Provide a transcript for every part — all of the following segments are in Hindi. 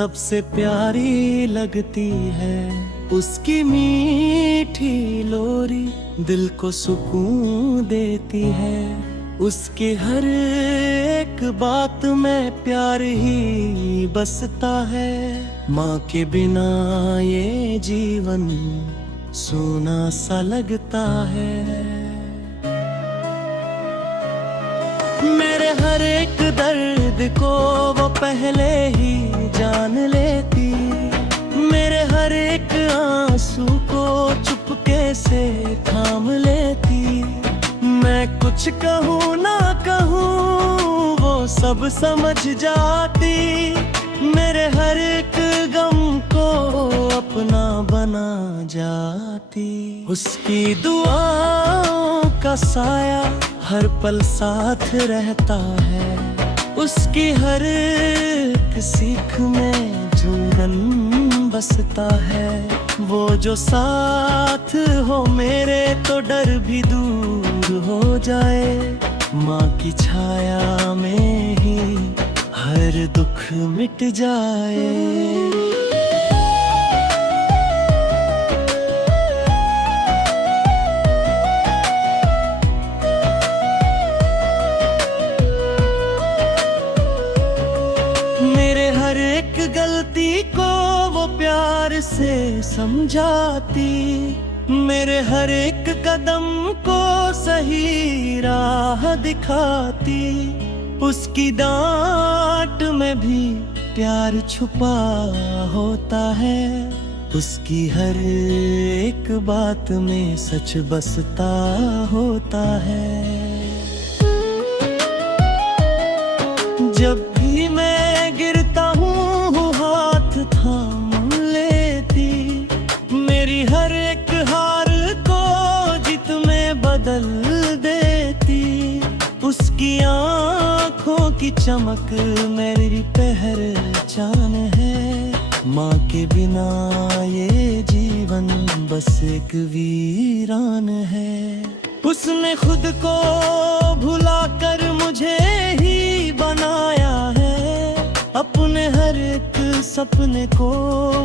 सबसे प्यारी लगती है। उसकी मीठी लोरी दिल को सुकून देती है। उसकी हर एक बात में प्यार ही बसता है। माँ के बिना ये जीवन सूना सा लगता है। मेरे हर एक दर्द को वो पहले ही जान लेती। मेरे हर एक आंसू को चुपके से थाम लेती। मैं कुछ कहूँ ना कहूँ वो सब समझ जाती। मेरे हर एक गम को अपना बना जाती। उसकी दुआओं का साया हर पल साथ रहता है। उसकी हर एक सीख में जुनून बसता है। वो जो साथ हो मेरे तो डर भी दूर हो जाए। माँ की छाया में ही हर दुख मिट जाए। गलती को वो प्यार से समझाती। मेरे हर एक कदम को सही राह दिखाती। उसकी डांट में भी प्यार छुपा होता है। उसकी हर एक बात में सच बसता होता है। जब भी मैं गिरता हूँ हाथ थाम लेती। मेरी हर एक हार को जीत में बदल देती। उसकी आँखों की चमक मेरी पहचान है। माँ के बिना ये जीवन बस एक वीरान है। उसने खुद को भुलाकर मुझे ही बनाया है। अपने हर एक सपने को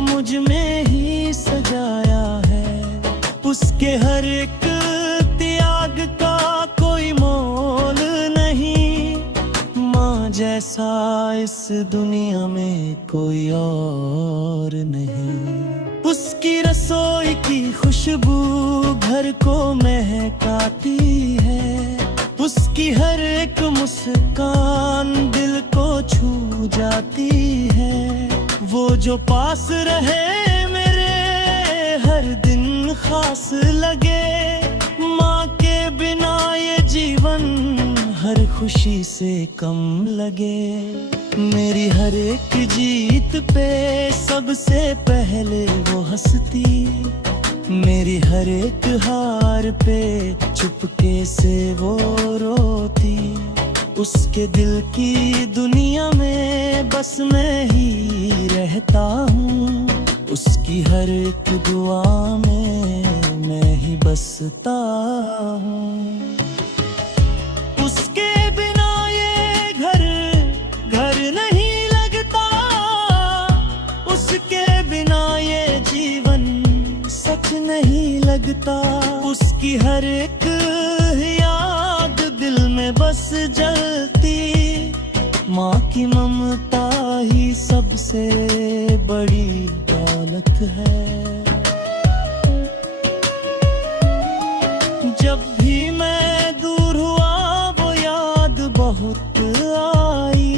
मुझ में ही सजाया है। उसके हर एक त्याग का कोई मोल नहीं। माँ जैसा इस दुनिया में कोई और नहीं। उसकी रसोई की खुशबू घर को महकाती है। उसकी हर एक मुस्कान दिल को छू जाती है। वो जो पास रहे मेरे हर दिन खास लगे। माँ के बिना ये जीवन हर खुशी से कम लगे। मेरी हर एक जीत पे सबसे पहले वो हंसती। मेरी हर एक हार पे चुपके से वो रोती। उसके दिल की दुनिया में बस मैं ही रहता हूँ। उसकी हर एक दुआ में मैं ही बसता हूँ। उसके बिना ये घर नहीं लगता। उसके बिना ये जीवन सच नहीं लगता। उसकी हर एक याद दिल में बस जलती। माँ की ममता ही सबसे बड़ी दौलत है। जब भी मैं दूर हुआ वो याद बहुत आई।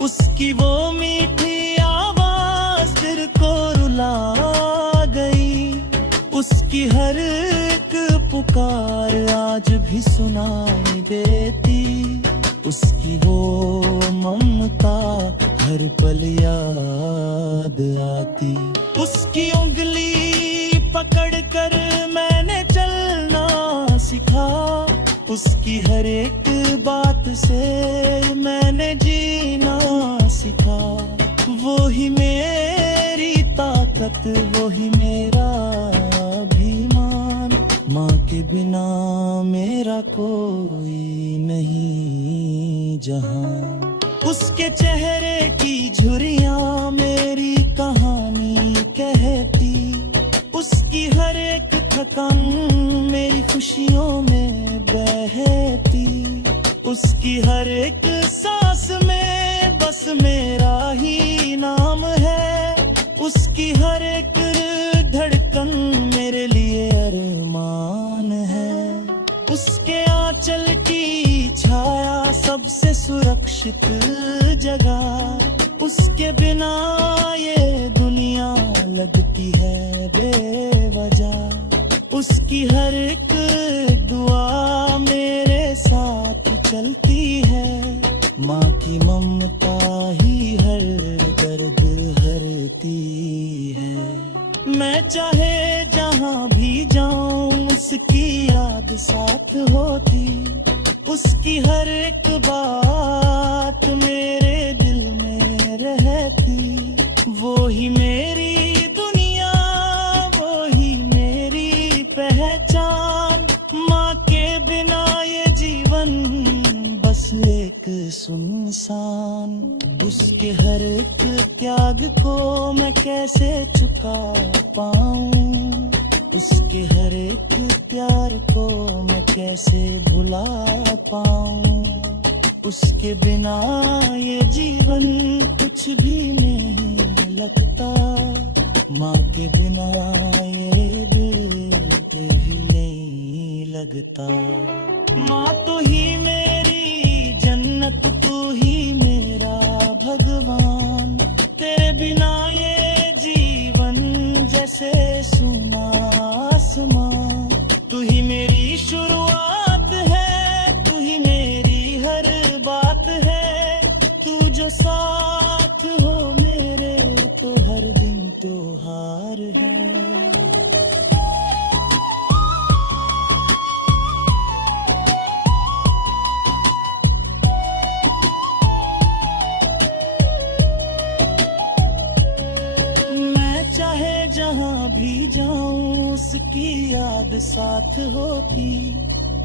उसकी वो मीठी आवाज दिल को रुला गई। उसकी हर एक पुकार आज भी सुनाई देती। उसकी वो ममता हर पल याद आती। उसकी उंगली पकड़कर मैंने चलना सीखा। उसकी हर एक बात से मैंने जीना सीखा। वो ही मेरी ताकत, वो ही मेरा अभिमान। माँ के बिना मेरा कोई नहीं जहां। उसके चेहरे की झुर्रियां मेरी थकान मेरी खुशियों में बहती, उसकी हर एक सांस में बस मेरा ही नाम है, उसकी हर एक धड़कन मेरे लिए अरमान है। उसके आंचल की छाया सबसे सुरक्षित जगह, उसके बिना ये दुनिया लगती है बेवजह। उसकी हर एक दुआ मेरे साथ चलती है, माँ की ममता ही हर दर्द हरती है। मैं चाहे जहाँ भी जाऊँ उसकी याद साथ होती, उसकी हर एक बात मेरे दिल में रहती। वो ही मेरी दुनिया, वो ही मेरी पहचान, माँ के बिना ये जीवन बस एक सुनसान। उसके हर एक त्याग को मैं कैसे चुका पाऊँ, उसके हर एक प्यार को मैं कैसे भुला पाऊँ। उसके बिना ये जीवन कुछ भी नहीं लगता, माँ के बिना ये दिल भी नहीं लगता। माँ तू ही मेरी जन्नत, तू ही मेरा भगवान, तेरे बिना ये जीवन जैसे सुना आसमां। तू ही मेरी शुरुआत है, तू ही मेरी हर बात है, तू जो साथ हो मेरे तो हर दिन त्योहार है। चाहे जहाँ भी जाऊँ उसकी याद साथ होती,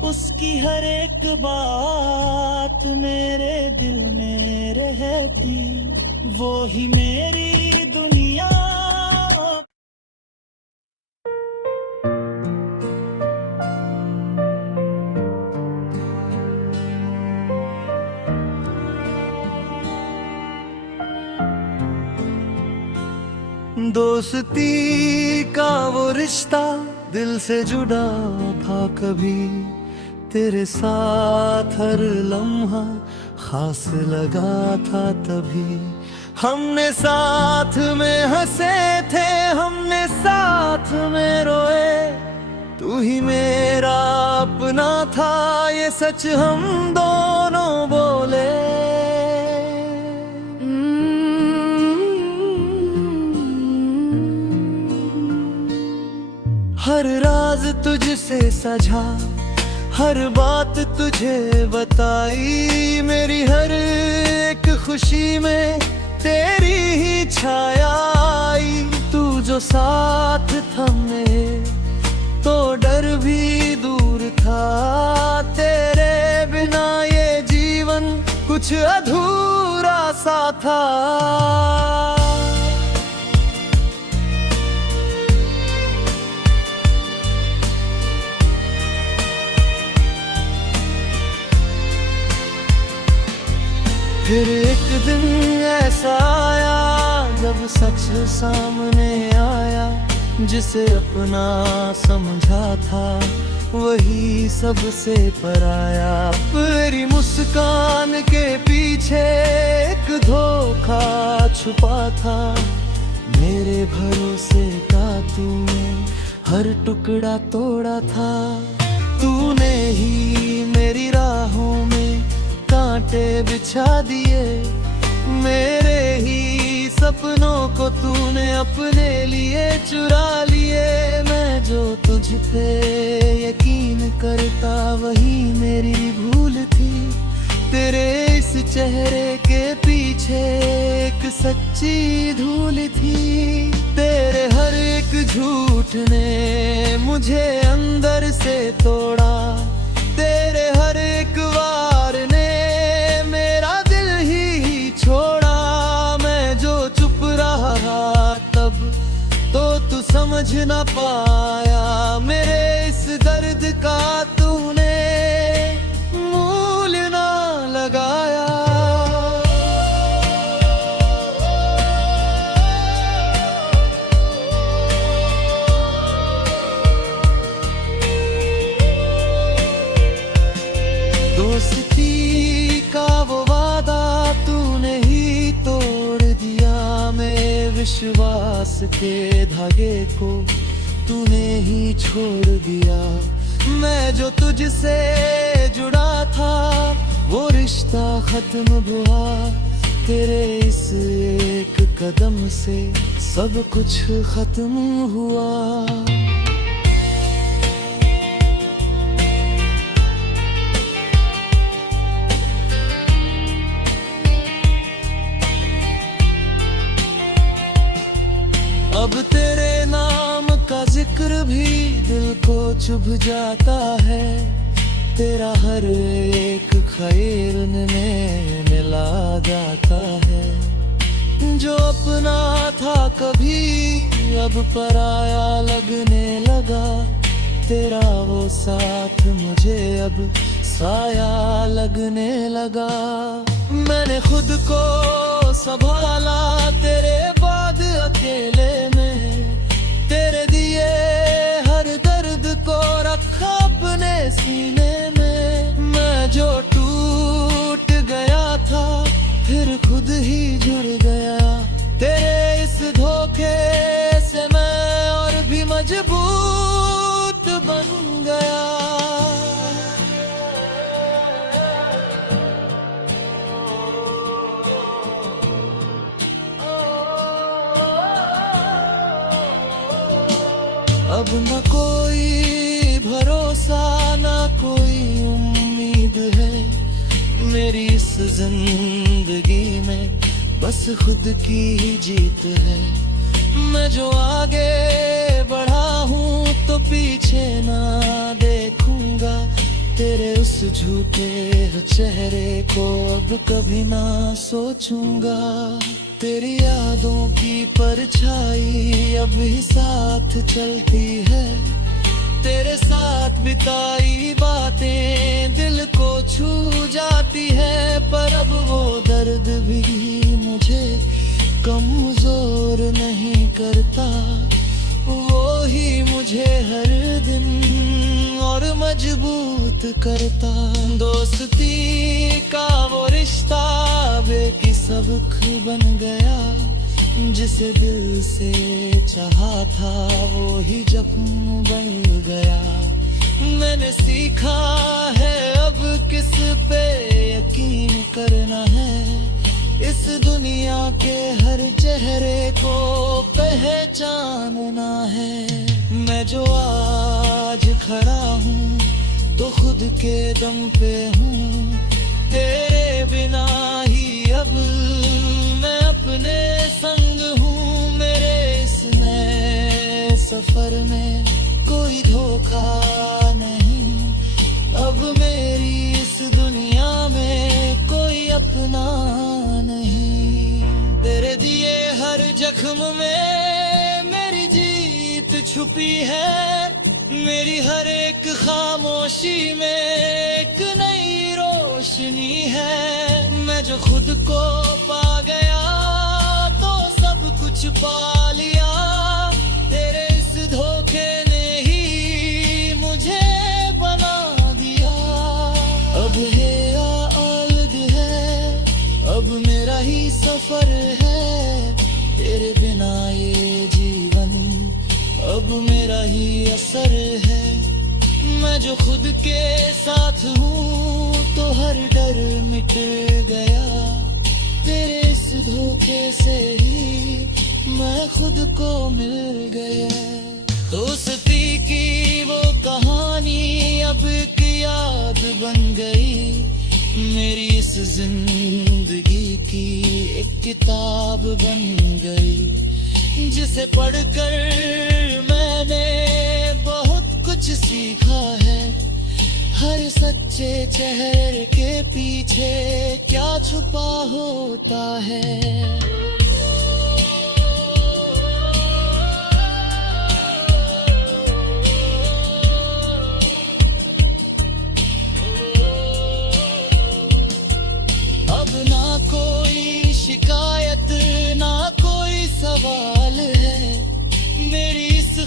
उसकी हर एक बात मेरे दिल में रहती। वो ही मेरी दुनिया। दोस्ती का वो रिश्ता दिल से जुड़ा था कभी, तेरे साथ हर लम्हा खास लगा था तभी। हमने साथ में हंसे थे, हमने साथ में रोए, तू ही मेरा अपना था ये सच हम दोनों बोले। हर राज तुझसे सजा, हर बात तुझे बताई, मेरी हर एक खुशी में तेरी ही छाया आई। तू जो साथ था मेरे तो डर भी दूर था, तेरे बिना ये जीवन कुछ अधूरा सा था। फिर एक दिन ऐसा आया जब सच सामने आया, जिसे अपना समझा था वही सबसे पराया। मेरी मुस्कान के पीछे एक धोखा छुपा था, मेरे भरोसे का तूने हर टुकड़ा तोड़ा था। तूने ही मेरी राहों में कांटे बिछा दिए, मेरे ही सपनों को तूने अपने लिए चुरा लिए। मैं जो तुझ पे यकीन करता वही मेरी भूल थी, तेरे इस चेहरे के पीछे एक सच्ची धूल थी। तेरे हर एक झूठ ने मुझे अंदर से तोड़ा, तेरे हर एक वार ने मेरा दिल ही छोड़ा। मैं जो चुप रहा तब तो तू समझ समझ ना पाया मेरे इस दर्द का तूने मूल्य ना लगाया। दोस्ती का वो वादा तूने ही तोड़ दिया, मेरे विश्वास के धागे को तूने ही छोड़ दिया। मैं जो तुझसे जुड़ा था वो रिश्ता खत्म हुआ, तेरे इस एक कदम से सब कुछ खत्म हुआ। अब तेरे नाम का जिक्र भी दिल को चुभ जाता है, तेरा हर एक खैर में मिला जाता है। जो अपना था कभी अब पराया लगने लगा, तेरा वो साथ मुझे अब साया लगने लगा। मैंने खुद को संभाला तेरे बाद अकेले में, तेरे दिए हर दर्द को रखा अपने सीने में। मैं जो टूट गया था फिर खुद ही जुड़ गया, तेरे इस धोखे से मैं और भी मजबूत बन गया। अब न कोई भरोसा न कोई उम्मीद है मेरी इस जिंदगी में, बस खुद की ही जीत है। मैं जो आगे बढ़ा हूँ तो पीछे ना देखूंगा, तेरे उस झूठे चेहरे को अब कभी ना सोचूंगा। तेरी यादों की परछाई अब भी साथ चलती है, तेरे साथ बिताई बातें दिल को छू जाती है। पर अब वो दर्द भी मुझे कमजोर नहीं करता, वो ही मुझे हर दिन और मजबूत करता। दोस्ती का वो रिश्ता बेकी सबक बन गया, जिसे दिल से चाहा था वो ही जख्म बन गया। मैंने सीखा है अब किस पे यकीन करना है, इस दुनिया के हर चेहरे को पहचानना है। मैं जो आज खड़ा हूँ तो खुद के दम पे हूँ, तेरे बिना ही अब मैं अपने संग हूँ। मेरे इस नए सफर में कोई धोखा नहीं, अब मेरी इस दुनिया में कोई अपना नहीं। तेरे दिए हर जख्म में मेरी जीत छुपी है, मेरी हर एक खामोशी में एक नई रोशनी है। मैं जो खुद को पा गया तो सब कुछ पा लिया, तेरे इस धोखे ने ही मुझे बना दिया। अब है या अलग है, अब मेरा ही सफर है, तेरे बिना ये जीवन अब मेरा ही असर है। मैं जो खुद के साथ हूँ तो हर डर मिट गया, तेरे इस धोखे से ही मैं खुद को मिल गया। दोस्ती की वो कहानी अब एक याद बन गई, मेरी इस जिंदगी की एक किताब बन गई, जिसे पढ़कर मैंने बहुत कुछ सीखा है। हर सच्चे चेहरे के पीछे क्या छुपा होता है।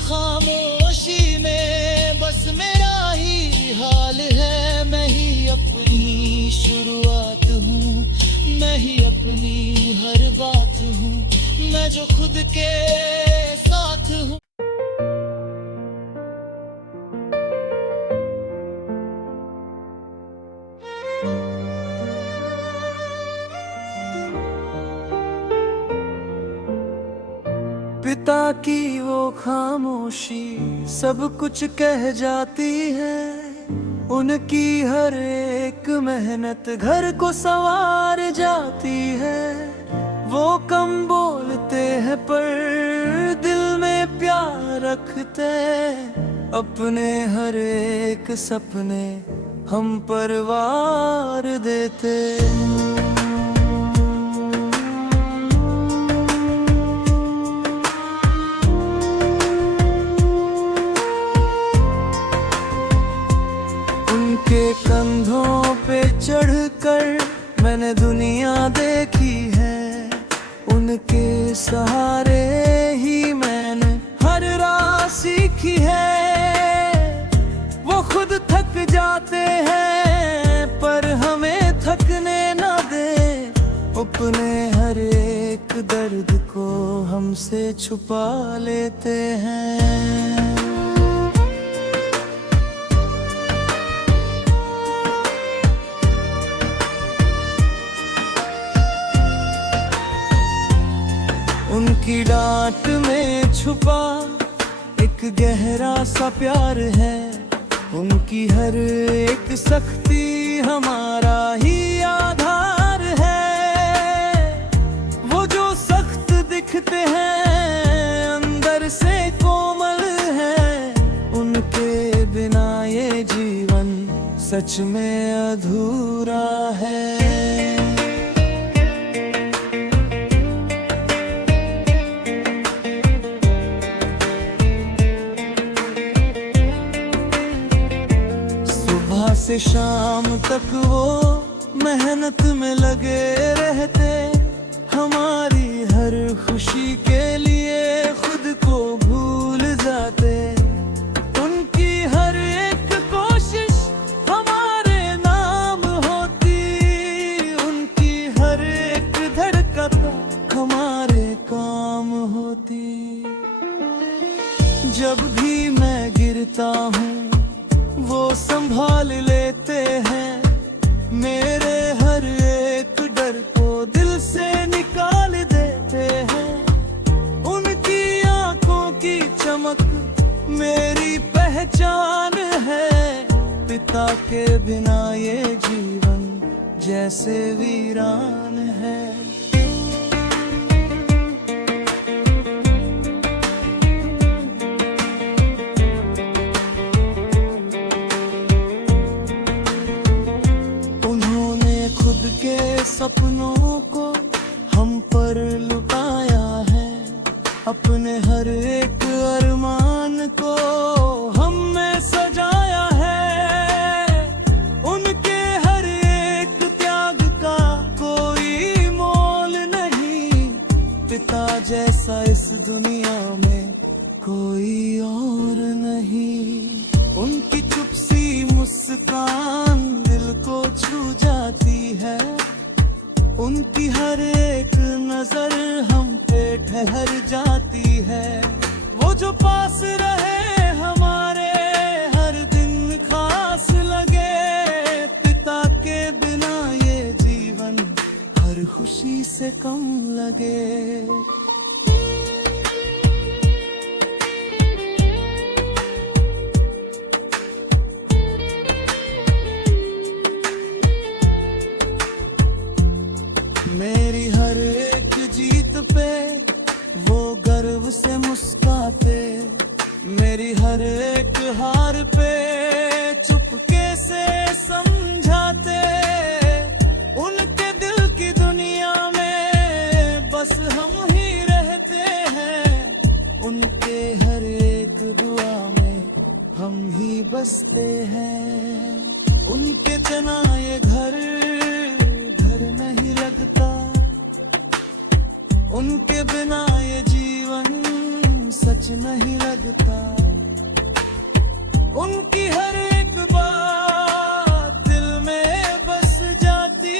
खामोशी में बस मेरा ही हाल है। मैं ही अपनी शुरुआत हूँ, मैं ही अपनी हर बात हूँ, मैं जो खुद के साथ हूँ। पिता की वो खामोशी सब कुछ कह जाती है। उनकी हर एक मेहनत घर को संवार जाती है। वो कम बोलते हैं पर दिल में प्यार रखते। अपने हर एक सपने हम परवार देते। उनके कंधों पे चढ़कर मैंने दुनिया देखी है। उनके सहारे ही मैंने हर राह सीखी है। वो खुद थक जाते हैं पर हमें थकने ना दे। अपने हर एक दर्द को हमसे छुपा लेते हैं। उनकी डांट में छुपा एक गहरा सा प्यार है। उनकी हर एक सख्ती हमारा ही आधार है। वो जो सख्त दिखते हैं अंदर से कोमल है। उनके बिना ये जीवन सच में अधूरा है। से शाम तक वो मेहनत में लगे रहते। हमारी हर खुशी के लिए खुद को भूल जाते। उनकी हर एक कोशिश हमारे नाम होती। उनकी हर एक धड़कन हमारे काम होती। जब भी मैं गिरता हूँ वो संभाल लेते हैं। मेरे हर एक डर को दिल से निकाल देते हैं। उनकी आंखों की चमक मेरी पहचान है। पिता के बिना ये जीवन जैसे वीरान है। सपनों को हम पर लुटाया है। अपने हर एक अरमान को हम में सजाया है। उनके हर एक त्याग का कोई मोल नहीं। पिता जैसा इस दुनिया में कोई और नहीं। उनकी चुप सी मुस्कान दिल को छू जाती है। उनकी हर एक नजर हम पे ठहर जाती है। वो जो पास रहे हमारे हर दिन खास लगे। पिता के बिना ये जीवन हर खुशी से कम लगे। मेरी हर एक जीत पे वो गर्व से मुस्कुराते। मेरी हर एक हार पे चुपके से समझाते। उनके दिल की दुनिया में बस हम ही रहते हैं। उनके हर एक दुआ में हम ही बसते हैं। उनके जना ये घर नहीं लगता। उनके बिना ये जीवन सच नहीं लगता। उनकी हर एक बात दिल में बस जाती,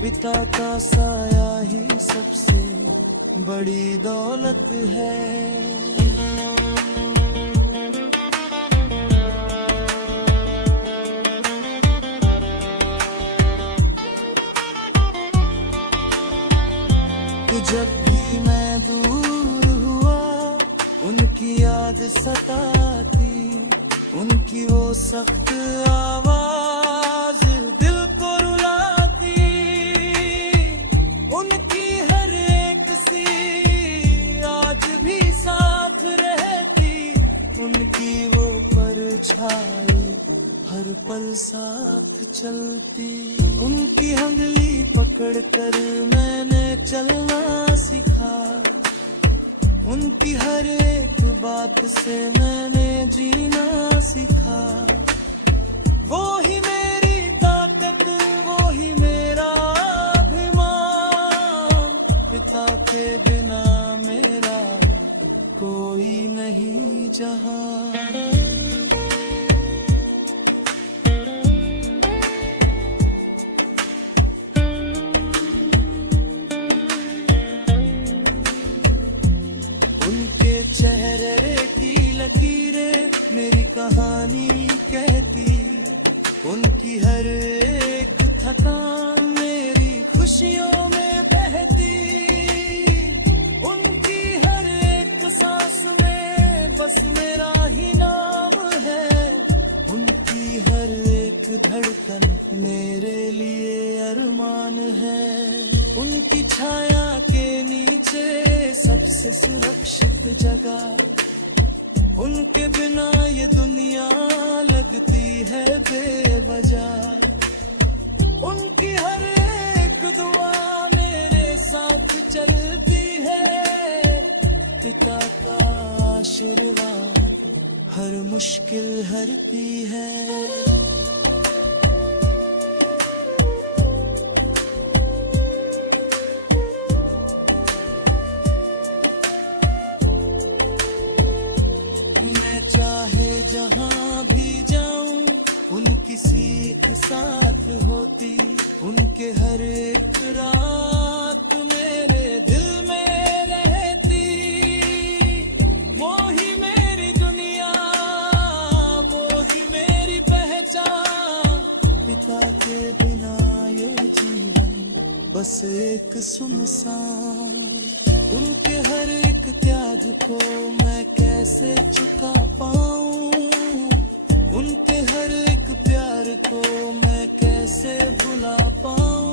पिता का साया ही सबसे बड़ी दौलत है। जब भी मैं दूर हुआ उनकी याद सताती, उनकी वो सख्त आवाज दिल को रुलाती। उनकी हर एक सी आज भी साथ रहती, उनकी वो परछाई हर पल साथ चलती। उनकी अंगली पकड़ कर मैंने चलना सीखा, उनकी हर एक बात से मैंने जीना सीखा। वो ही मेरी ताकत, वो ही मेरा अभिमान, पिता के बिना मेरा कोई नहीं जहां। चेहरे की लकीरें मेरी कहानी कहती, उनकी हर एक थकान मेरी खुशियों में बहती। उनकी हर एक सांस में बस मेरा ही नाम है, उनकी हर एक धड़कन मेरे लिए अरमान है। उनकी छाया के नीचे सबसे सुरक्षित जगह, उनके बिना ये दुनिया लगती है बेवजह। उनकी हर एक दुआ मेरे साथ चलती है, पिता का आशीर्वाद हर मुश्किल हरती है। चाहे जहां भी जाऊं उनकी सीख साथ होती, उनके हर एक रात मेरे दिल में रहती। वो ही मेरी दुनिया, वो ही मेरी पहचान, पिता के बिना ये जीवन बस एक सुनसान। उनके हर एक त्याग को मैं कैसे चुका पाऊं, उनके हर एक प्यार को मैं कैसे भुला पाऊं।